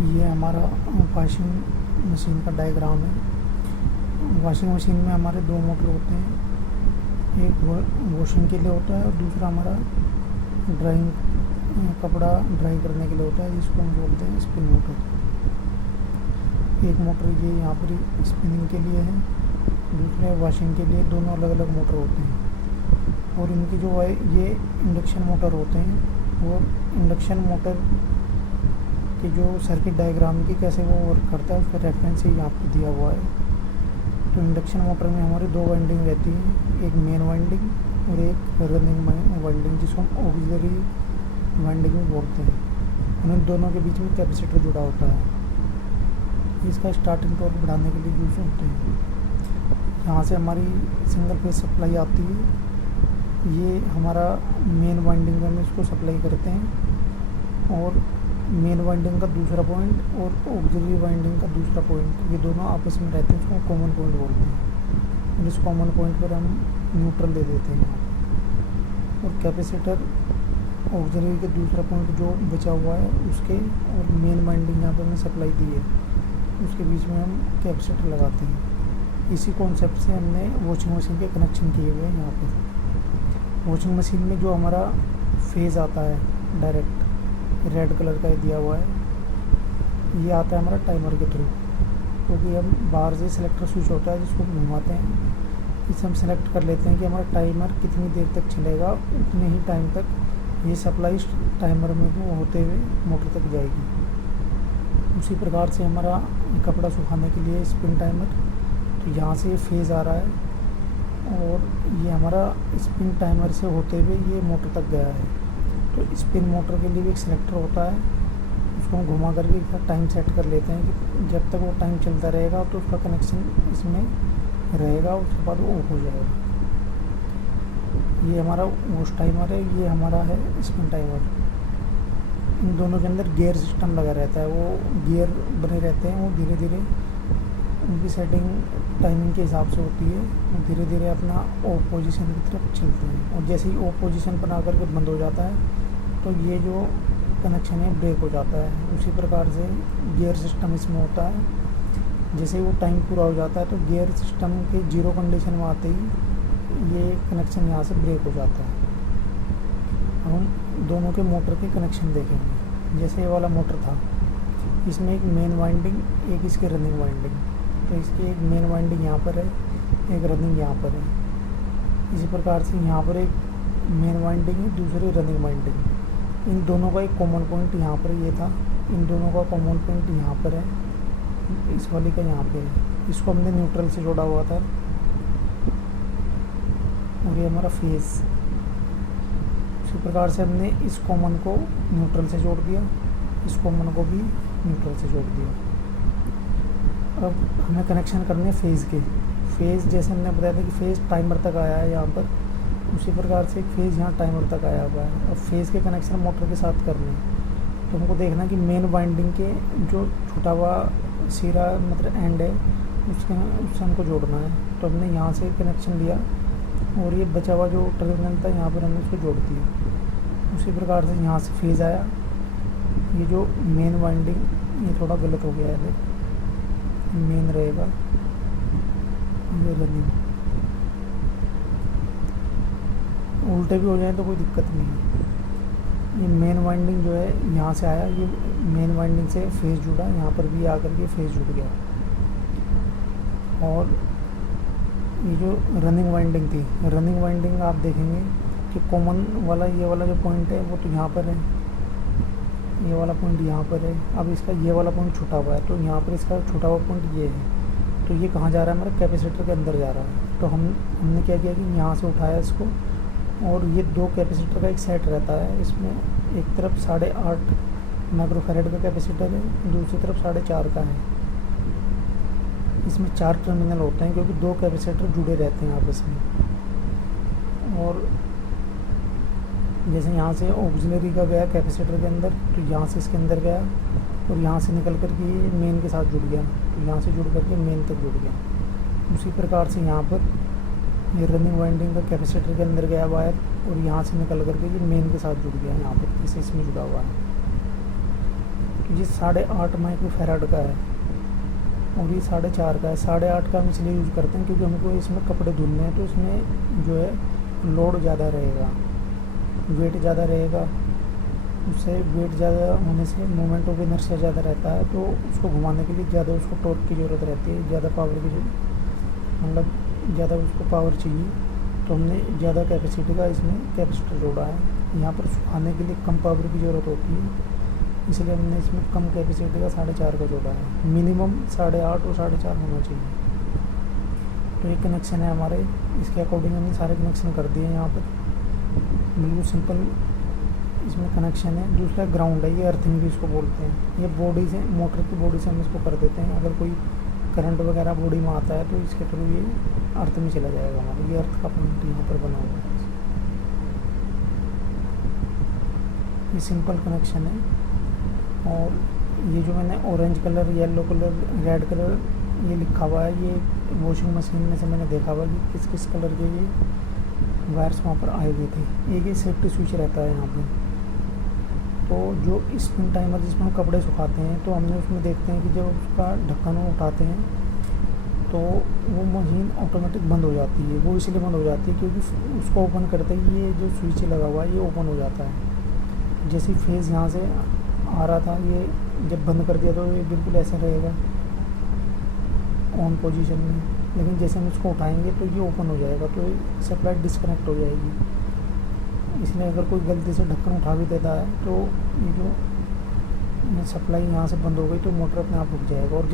ये हमारा washing machine का डायग्राम है। वॉशिंग मशीन में हमारे दो मोटर होते हैं, एक वॉशिंग के लिए होता है और दूसरा हमारा ड्राइंग कपड़ा ड्राई करने के लिए होता है, जिसको हम बोलते हैं स्पिन मोटर। एक मोटर ये यहाँ पर स्पिनिंग के लिए है, दूसरे वॉशिंग के लिए। दोनों अलग अलग मोटर होते हैं और इनकी जो ये इंडक्शन मोटर होते हैं और इंडक्शन मोटर कि जो सर्किट डायग्राम की कैसे वो वर्क करता है उसका रेफरेंस ही यहाँ पे दिया हुआ है। तो इंडक्शन मोटर में हमारी दो वाइंडिंग रहती है, एक मेन वाइंडिंग और एक रनिंग वाइंडिंग, जिसको हम ऑक्सिलरी वाइंडिंग भी बोलते हैं। उन दोनों के बीच में कैपेसिटर जुड़ा होता है। इसका स्टार्टिंग टॉर्क बढ़ाने के लिए यूज़ होते हैं। यहाँ से हमारी सिंगल फेज सप्लाई आती है, ये हमारा मेन वाइंडिंग में हम इसको सप्लाई करते हैं और मेन वाइंडिंग का दूसरा पॉइंट और ऑक्सिलरी वाइंडिंग का दूसरा पॉइंट, ये दोनों आपस में रहते हैं, उसको कॉमन पॉइंट बोलते हैं। और इस कॉमन पॉइंट पर हम न्यूट्रल दे देते हैं। और कैपेसिटर ऑक्सिलरी के दूसरा पॉइंट जो बचा हुआ है उसके और मेन वाइंडिंग यहाँ पर हमने सप्लाई दी है, उसके बीच में हम कैपेसिटर लगाते हैं। इसी कॉन्सेप्ट से हमने वॉशिंग मशीन के कनेक्शन किए हुए हैं। यहाँ पर वॉशिंग मशीन में जो हमारा फेज़ आता है डायरेक्ट रेड कलर का दिया हुआ है, ये आता है हमारा टाइमर के थ्रू, क्योंकि हम बाहर से सिलेक्टर स्विच होता है जिसको घुमाते हैं। इसे हम सेलेक्ट कर लेते हैं कि हमारा टाइमर कितनी देर तक चलेगा, उतने ही टाइम तक ये सप्लाई टाइमर में वो होते हुए मोटर तक जाएगी। उसी प्रकार से हमारा कपड़ा सुखाने के लिए स्पिन टाइमर, तो यहाँ से फेज़ आ रहा है और ये हमारा स्पिन टाइमर से होते हुए ये मोटर तक गया है। तो स्पिन मोटर के लिए भी एक सिलेक्टर होता है, उसको हम घुमा करके टाइम सेट कर लेते हैं कि जब तक वो टाइम चलता रहेगा तो उसका कनेक्शन इसमें रहेगा, उसके बाद वो ऑफ हो जाएगा। ये हमारा वॉश टाइमर है, ये हमारा है स्पिन टाइमर। इन दोनों के अंदर गियर सिस्टम लगा रहता है, वो गियर बने रहते हैं, वो धीरे धीरे उनकी सेटिंग टाइमिंग के हिसाब से होती है, वो धीरे धीरे अपना ऑफ पोजीशन की तरफ चलते हैं। और जैसे ही ऑफ पोजीशन पर आकर के बंद हो जाता है तो ये जो कनेक्शन है ब्रेक हो जाता है। उसी प्रकार से गियर सिस्टम इसमें होता है। जैसे ही वो टाइम पूरा हो जाता है तो गियर सिस्टम के जीरो कंडीशन में आते ही ये कनेक्शन यहाँ से ब्रेक हो जाता है। अब हम दोनों के मोटर के कनेक्शन देखेंगे। जैसे ये वाला मोटर था, इसमें एक मेन वाइंडिंग, एक इसकी रनिंग वाइंडिंग, तो इसकी एक मेन वाइंडिंग यहाँ पर है, एक रनिंग यहाँ पर है। इसी प्रकार से यहाँ पर एक मेन वाइंडिंग है, दूसरी रनिंग वाइंडिंग। इन दोनों का एक कॉमन पॉइंट यहाँ पर ये था, इन दोनों का कॉमन पॉइंट यहाँ पर है, इस वाली का यहाँ पे है। इसको हमने न्यूट्रल से जोड़ा हुआ था और ये हमारा फेस। इसी प्रकार से हमने इस कॉमन को न्यूट्रल से जोड़ दिया, इस कॉमन को भी न्यूट्रल से जोड़ दिया। अब हमें कनेक्शन करने फेज़ के। फेज़ जैसे हमने बताया था कि फेज़ टाइमर तक आया है यहाँ पर, उसी प्रकार से एक फेज़ यहाँ टाइमर तक आया हुआ है। अब फेज़ के कनेक्शन मोटर के साथ करने हैं तो हमको देखना कि मेन वाइंडिंग के जो छूटा हुआ सिरा मतलब एंड है उससे हमको जोड़ना है। तो हमने यहाँ से कनेक्शन लिया और ये बचा हुआ जो टर्मिनल था यहाँ पर हमने उसको जोड़ दिया। उसी प्रकार से यहाँ से फेज़ आया। ये जो मेन वाइंडिंग ये थोड़ा गलत हो गया है, मेन रहेगा, ये रनिंग। उल्टे भी हो जाए तो कोई दिक्कत नहीं है। ये मेन वाइंडिंग जो है यहाँ से आया, ये मेन वाइंडिंग से फेज़ जुड़ा, यहाँ पर भी आकर के फेज़ जुड़ गया। और ये जो रनिंग वाइंडिंग थी, रनिंग वाइंडिंग आप देखेंगे कि कॉमन वाला ये वाला जो पॉइंट है वो तो यहाँ पर है, ये वाला पॉइंट यहाँ पर है। अब इसका ये वाला पॉइंट छूटा हुआ है, तो यहाँ पर इसका छूटा हुआ पॉइंट ये है। तो ये कहाँ जा रहा है, हमारे कैपेसिटर के अंदर जा रहा है। तो हमने क्या किया कि यहाँ से उठाया इसको, और ये दो कैपेसिटर का एक सेट रहता है। इसमें एक तरफ 8.5 माइक्रोफैरेड का कैपेसिटर है, दूसरी तरफ 4.5 का है। इसमें 4 टर्मिनल होते हैं क्योंकि दो कैपेसिटर जुड़े रहते हैं आपस में। और जैसे यहाँ से ऑक्सिलरी का गया कैपेसिटर के अंदर, तो यहाँ से इसके अंदर गया और यहाँ से निकल कर के ये मेन के साथ जुड़ गया, तो यहाँ से जुड़ करके मेन तक जुड़ गया। उसी प्रकार से यहाँ पर ये रनिंग वाइंडिंग का कैपेसिटर के अंदर गया वायर और यहाँ से निकल करके ये मेन के साथ जुड़ गया, यहाँ पर जैसे इसमें जुड़ा हुआ है। ये 8.5 माइक्रोफैराड का है और ये 4.5 का है। 8.5 का हम इसलिए यूज़ करते हैं क्योंकि हमको इसमें कपड़े धुलने हैं, तो इसमें जो है लोड ज़्यादा रहेगा, वेट ज़्यादा रहेगा। उससे वेट ज़्यादा होने से मोमेंट ऑफ इनर्शिया ज़्यादा रहता है, तो उसको घुमाने के लिए ज़्यादा उसको टॉर्क की ज़रूरत रहती है, ज़्यादा पावर की मतलब ज़्यादा उसको पावर चाहिए। तो हमने ज़्यादा कैपेसिटी का इसमें कैपेसिटर जोड़ा है। यहाँ पर सुखाने के लिए कम पावर की ज़रूरत होती है, इसलिए हमने इसमें कम कैपेसिटी का 4.5 का जोड़ा है। मिनिमम 8.5 और 4.5 होना चाहिए। तो ये कनेक्शन है हमारे, इसके अकॉर्डिंग हमने सारे कनेक्शन कर दिए। यहाँ पर बिल्कुल सिंपल इसमें कनेक्शन है। दूसरा ग्राउंड है, ये अर्थिंग भी इसको बोलते हैं। ये बॉडी से, मोटर की बॉडी से हम इसको कर देते हैं। अगर कोई करंट वगैरह बॉडी में आता है तो इसके थ्रू ये अर्थ में चला जाएगा हमारा। ये अर्थ का पॉइंट यहाँ पर बना हुआ है। ये सिंपल कनेक्शन है। और ये जो मैंने orange colour, yellow colour, red colour ये लिखा हुआ है, ये वॉशिंग मशीन में से मैंने देखा हुआ कि किस किस कलर के ये वायर्स वहाँ पर आए हुए थे। एक ये सेफ्टी स्विच रहता है यहाँ पर। तो जो स्पिन टाइमर जिसमें हम कपड़े सुखाते हैं, तो हमने उसमें देखते हैं कि जब उसका ढक्कन उठाते हैं तो वो मशीन ऑटोमेटिक बंद हो जाती है। वो इसलिए बंद हो जाती है क्योंकि उसको ओपन करते ही ये जो स्विच लगा हुआ है ये ओपन हो जाता है। जैसे फेज़ यहाँ से आ रहा था, ये जब बंद कर दिया तो ये बिल्कुल ऐसा रहेगा ऑन पोजीशन में, लेकिन जैसे हम इसको उठाएंगे तो ये ओपन हो जाएगा, तो सप्लाई डिस्कनेक्ट हो जाएगी। इसलिए अगर कोई गलती से ढक्कन उठा भी देता है तो ये जो सप्लाई यहाँ से बंद हो गई तो मोटर अपने आप रुक जाएगा। और